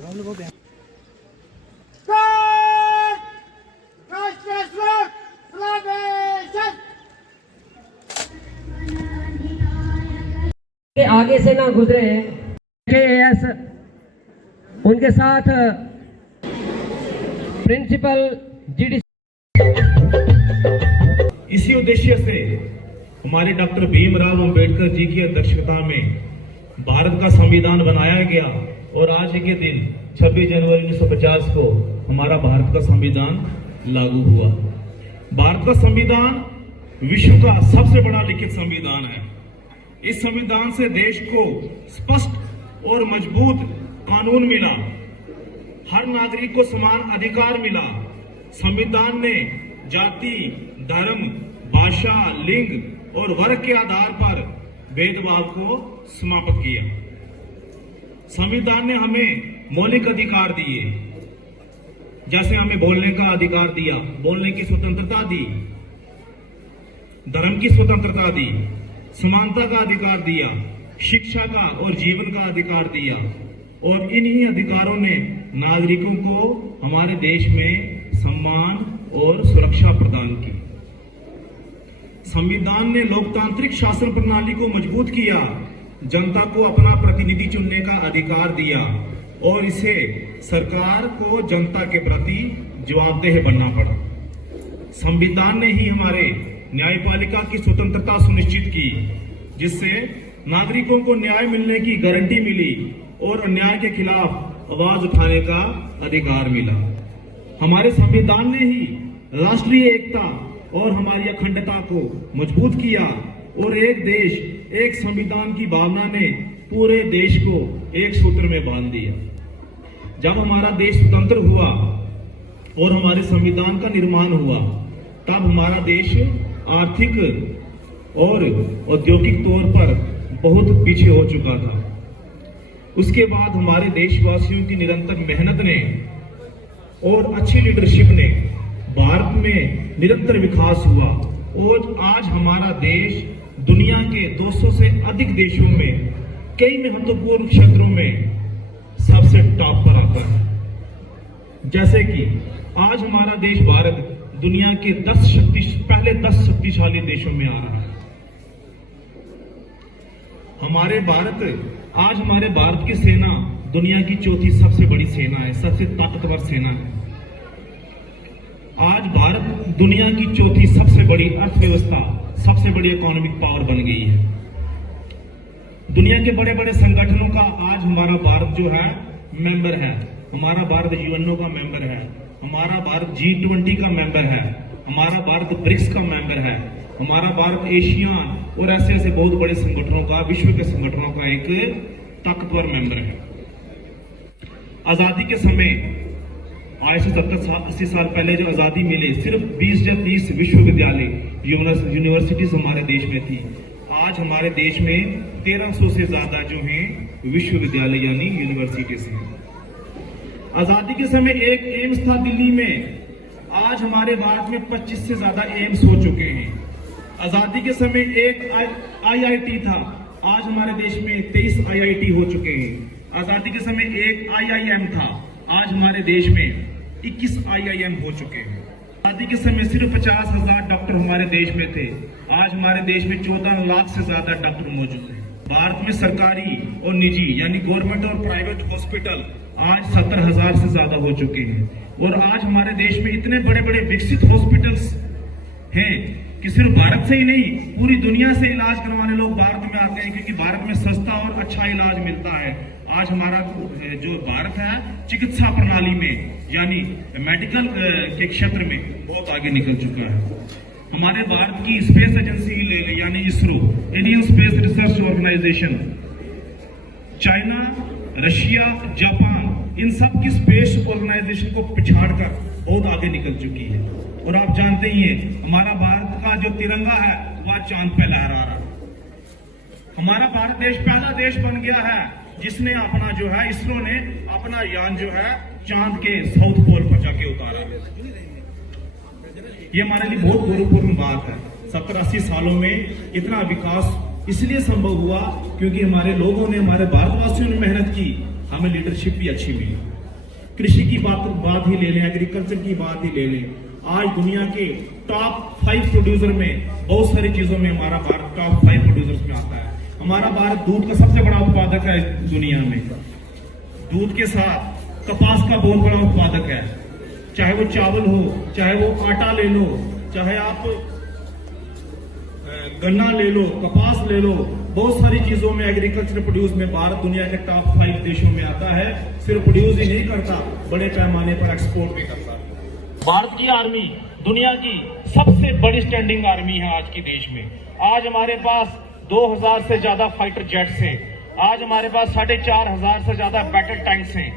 के आगे से ना गुजरे KAS, उनके साथ प्रिंसिपल GD। इसी उद्देश्य से हमारे डॉक्टर भीमराव अंबेडकर जी की अध्यक्षता में भारत का संविधान बनाया गया और आज के दिन 26 जनवरी 1950 को हमारा भारत का संविधान लागू हुआ। भारत का संविधान विश्व का सबसे बड़ा लिखित संविधान है। इस संविधान से देश को स्पष्ट और मजबूत कानून मिला, हर नागरिक को समान अधिकार मिला। संविधान ने जाति, धर्म, भाषा, लिंग और वर्ग के आधार पर भेदभाव को समाप्त किया। संविधान ने हमें मौलिक अधिकार दिए, जैसे हमें बोलने का अधिकार दिया, बोलने की स्वतंत्रता दी, धर्म की स्वतंत्रता दी, समानता का अधिकार दिया, शिक्षा का और जीवन का अधिकार दिया। और इन्हीं अधिकारों ने नागरिकों को हमारे देश में सम्मान और सुरक्षा प्रदान की। संविधान ने लोकतांत्रिक शासन प्रणाली को मजबूत किया, जनता को अपना प्रतिनिधि चुनने का अधिकार दिया और इसे सरकार को जनता के प्रति जवाबदेह बनना पड़ा। संविधान ने ही हमारे न्यायपालिका की स्वतंत्रता सुनिश्चित की, जिससे नागरिकों को न्याय मिलने की गारंटी मिली और अन्याय के खिलाफ आवाज उठाने का अधिकार मिला। हमारे संविधान ने ही राष्ट्रीय एकता और हमारी अखंडता को मजबूत किया और एक देश एक संविधान की भावना ने पूरे देश को एक सूत्र में बांध दिया। जब हमारा देश स्वतंत्र हुआ और हमारे संविधान का निर्माण हुआ, तब हमारा देश आर्थिक और औद्योगिक तौर पर बहुत पीछे हो चुका था। उसके बाद हमारे देशवासियों की निरंतर मेहनत ने और अच्छी लीडरशिप ने भारत में निरंतर विकास हुआ और आज हमारा देश दुनिया के 200 से अधिक देशों में कई महत्वपूर्ण क्षेत्रों में सबसे टॉप पर आता है। जैसे कि आज हमारा देश भारत दुनिया के पहले 10 शक्तिशाली देशों में आ रहा है। आज हमारे भारत की सेना दुनिया की चौथी सबसे बड़ी सेना है, सबसे ताकतवर सेना है। आज भारत दुनिया की चौथी सबसे बड़ी अर्थव्यवस्था, सबसे बड़ी इकोनॉमिक पावर बन गई है। दुनिया के बड़े बड़े संगठनों का आज हमारा भारत जो है मेंबर है। हमारा भारत यूएनओ का मेंबर है, हमारा भारत G20 का मेंबर है, हमारा भारत ब्रिक्स का मेंबर है, हमारा भारत एशियान और ऐसे ऐसे बहुत बड़े संगठनों का, विश्व के संगठनों का एक ताकतवर मेंबर है। आजादी के समय आज से 70-80 साल पहले जो आजादी मिली, सिर्फ 20 या 30 विश्वविद्यालय यूनिवर्सिटीज हमारे देश में थी। आज हमारे देश में 1300 से ज्यादा जो हैं विश्वविद्यालय यानी यूनिवर्सिटीज हैं। आजादी के समय एक एम्स था दिल्ली में, आज हमारे भारत में 25 से ज्यादा एम्स हो चुके हैं। आजादी के समय एक IIT था, आज हमारे देश में 23 IIT हो चुके हैं। आजादी के समय एक IIM था, आज हमारे देश में 21 IIM हो चुके हैं। आजादी के समय सिर्फ 50,000 डॉक्टर हमारे देश में थे, आज हमारे देश में 14 लाख से ज्यादा डॉक्टर मौजूद हैं। भारत में सरकारी और निजी यानी गवर्नमेंट और प्राइवेट हॉस्पिटल आज 70,000 से ज्यादा हो चुके हैं। और आज हमारे देश में इतने बड़े बड़े विकसित हॉस्पिटल्स हैं कि सिर्फ भारत से ही नहीं, पूरी दुनिया से इलाज करवाने लोग भारत में आते हैं, क्योंकि भारत में सस्ता और अच्छा इलाज मिलता है। आज हमारा जो भारत है चिकित्सा प्रणाली में यानी मेडिकल के क्षेत्र में बहुत आगे निकल चुका है। हमारे भारत की स्पेस एजेंसी ले ले यानी ISRO, Indian space research organisation, China, Russia, Japan, इन सब की स्पेस ऑर्गेनाइजेशन को पिछाड़कर बहुत आगे निकल चुकी है। और आप जानते ही हैं हमारा भारत का जो तिरंगा है वह चांद पे लहरा रहा है। हमारा भारत देश पहला देश बन गया है जिसने अपना जो है, इसरो ने अपना यान जो है चांद के साउथ पोल पर जाके उतारा है। ये हमारे लिए बहुत गौरवपूर्ण बात है। 70-80 सालों में इतना विकास इसलिए संभव हुआ क्योंकि हमारे लोगों ने, हमारे भारतवासियों ने मेहनत की, हमें लीडरशिप भी अच्छी मिली। कृषि की बात ही ले लें, एग्रीकल्चर की बात ही ले लें, आज दुनिया के टॉप 5 प्रोड्यूसर में बहुत सारी चीजों में हमारा भारत टॉप 5 प्रोड्यूसर्स में आता है। हमारा भारत दूध का सबसे बड़ा उत्पादक है दुनिया में। दूध के साथ कपास का बहुत बड़ा उत्पादक है, चाहे वो चावल हो, चाहे वो आटा ले लो, चाहे आप गन्ना ले लो, कपास ले लो, बहुत सारी चीजों में एग्रीकल्चर प्रोड्यूस में भारत दुनिया के टॉप 5 देशों में आता है। सिर्फ प्रोड्यूस ही नहीं करता, बड़े पैमाने पर एक्सपोर्ट भी करता है। भारत की आर्मी दुनिया की सबसे बड़ी स्टैंडिंग आर्मी है आज के देश में। आज हमारे पास 2000 से ज्यादा फाइटर जेट्स हैं, आज हमारे पास 4500 से ज्यादा बैटल टैंक्स हैं,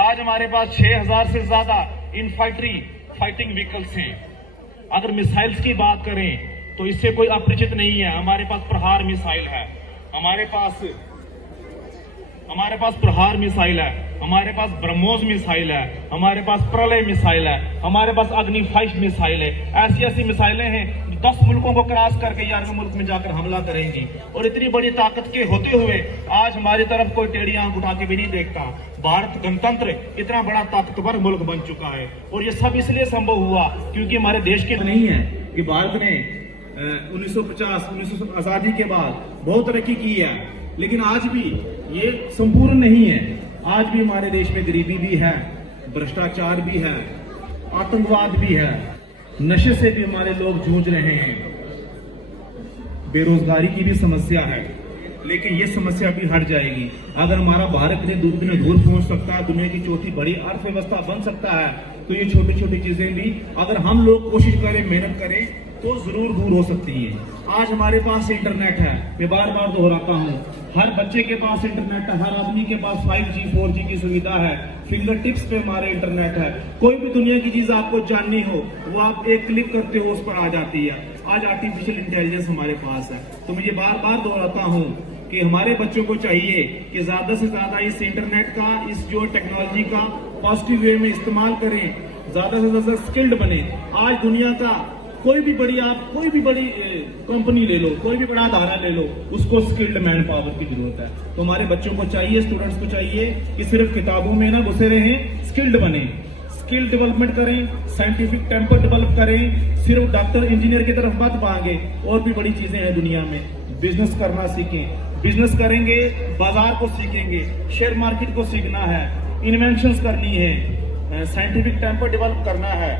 आज हमारे पास 6000 से ज्यादा इनफैंट्री फाइटिंग व्हीकल्स हैं। अगर मिसाइल्स की बात करें तो इससे कोई अपरिचित नहीं है। हमारे पास प्रहार मिसाइल है, हमारे पास प्रहार मिसाइल है, हमारे पास ब्रह्मोस मिसाइल है, हमारे पास प्रलय मिसाइल है, हमारे पास अग्नि 5 मिसाइल है। ऐसी ऐसी मिसाइलें हैं जो 10 मुल्कों को क्रॉस करके 11वें मुल्क में जाकर हमला करेंगी। और इतनी बड़ी ताकत के होते हुए आज हमारी तरफ कोई टेढ़ी आंख उठा के भी नहीं देखता। भारत गणतंत्र इतना बड़ा ताकतवर मुल्क बन चुका है और ये सब इसलिए संभव हुआ क्योंकि हमारे देश के नहीं है कि भारत ने 1950 आजादी के बाद बहुत तरक्की की है, लेकिन आज भी ये संपूर्ण नहीं है। आज भी हमारे देश में गरीबी भी है, भ्रष्टाचार भी है, आतंकवाद भी है, नशे से भी हमारे लोग जूझ रहे हैं, बेरोजगारी की भी समस्या है। लेकिन ये समस्या भी हट जाएगी अगर हमारा भारत ने दूर पहुंच सकता है, दुनिया की चौथी बड़ी अर्थव्यवस्था बन सकता है। तो ये छोटी छोटी चीजें भी अगर हम लोग कोशिश करें, मेहनत करें तो जरूर दूर हो सकती है। आज हमारे पास इंटरनेट है, मैं बार बार दोहराता हूँ, हर बच्चे के पास इंटरनेट है, हर आदमी के पास 5G 4G की सुविधा है, फिंगर टिप्स पे हमारे इंटरनेट है। कोई भी दुनिया की चीज आपको जाननी हो वो आप एक क्लिक करते हो उस पर आ जाती है। आज आर्टिफिशियल इंटेलिजेंस हमारे पास है। तो मुझे बार बार दोहराता हूँ कि हमारे बच्चों को चाहिए कि ज्यादा से ज्यादा इस इंटरनेट का, इस जो टेक्नोलॉजी का पॉजिटिव वे में इस्तेमाल करें, ज्यादा से ज्यादा स्किल्ड बने। आज दुनिया का कोई भी बड़ी कंपनी ले लो, कोई भी बड़ा अदारा ले लो, उसको स्किल्ड मैन पावर की जरूरत है। तो हमारे बच्चों को चाहिए, स्टूडेंट्स को चाहिए कि सिर्फ किताबों में ना घुसे रहें, स्किल्ड बने, स्किल डेवलपमेंट करें, साइंटिफिक टेम्पर डेवलप करें, सिर्फ डॉक्टर इंजीनियर की तरफ मत भागे। और भी बड़ी चीजें हैं दुनिया में, बिजनेस करना सीखें, बिजनेस करेंगे बाजार को सीखेंगे, शेयर मार्केट को सीखना है, इन्वेंशंस करनी है, साइंटिफिक टेम्पर डेवलप करना है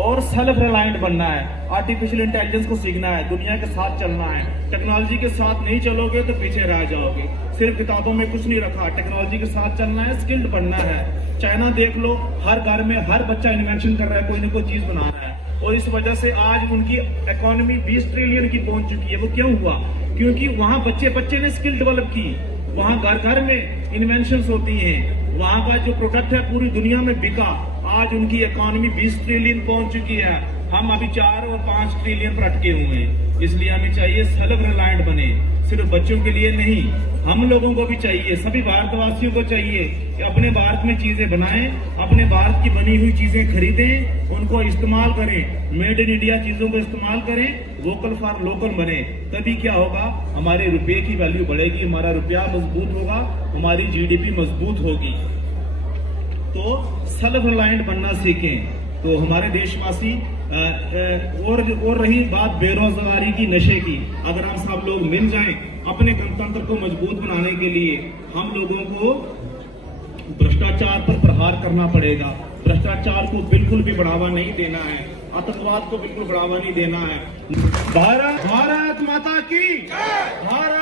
और सेल्फ रिलायंट बनना है। आर्टिफिशियल इंटेलिजेंस को सीखना है, दुनिया के साथ चलना है। टेक्नोलॉजी के साथ नहीं चलोगे तो पीछे रह जाओगे। सिर्फ किताबों में कुछ नहीं रखा, टेक्नोलॉजी के साथ चलना है, स्किल्ड बनना है। चाइना देख लो, हर घर में हर बच्चा इन्वेंशन कर रहा है, कोई ना कोई चीज बना रहा है और इस वजह से आज उनकी इकोनॉमी 20 ट्रिलियन की पहुंच चुकी है। वो क्यों हुआ? क्योंकि वहां बच्चे ने स्किल डेवलप की, वहां घर में इन्वेंशंस होती हैं, वहां का जो प्रोडक्ट है पूरी दुनिया में बिका। आज उनकी इकोनॉमी 20 ट्रिलियन पहुंच चुकी है, हम अभी 4 और 5 ट्रिलियन पर अटके हुए हैं। इसलिए हमें चाहिए सेल्फ रिलायंट बने, सिर्फ बच्चों के लिए नहीं, हम लोगों को भी चाहिए, सभी भारतवासियों को चाहिए कि अपने भारत में चीजें बनाएं, अपने भारत की बनी हुई चीजें खरीदें, उनको इस्तेमाल करें, मेड इन इंडिया चीजों को इस्तेमाल करें, वोकल फॉर लोकल बने। तभी क्या होगा, हमारे रुपये की वैल्यू बढ़ेगी, हमारा रुपया मजबूत होगा, हमारी जीडीपी मजबूत होगी। तो सेल्फ रिलायंट बनना सीखें। तो हमारे देशवासी और रही बात बेरोजगारी की, नशे की, अगर हम सब लोग मिल जाएं अपने गणतंत्र को मजबूत बनाने के लिए, हम लोगों को भ्रष्टाचार पर प्रहार करना पड़ेगा। भ्रष्टाचार को बिल्कुल भी बढ़ावा नहीं देना है, आतंकवाद को बिल्कुल बढ़ावा नहीं देना है। भारत माता की, भारत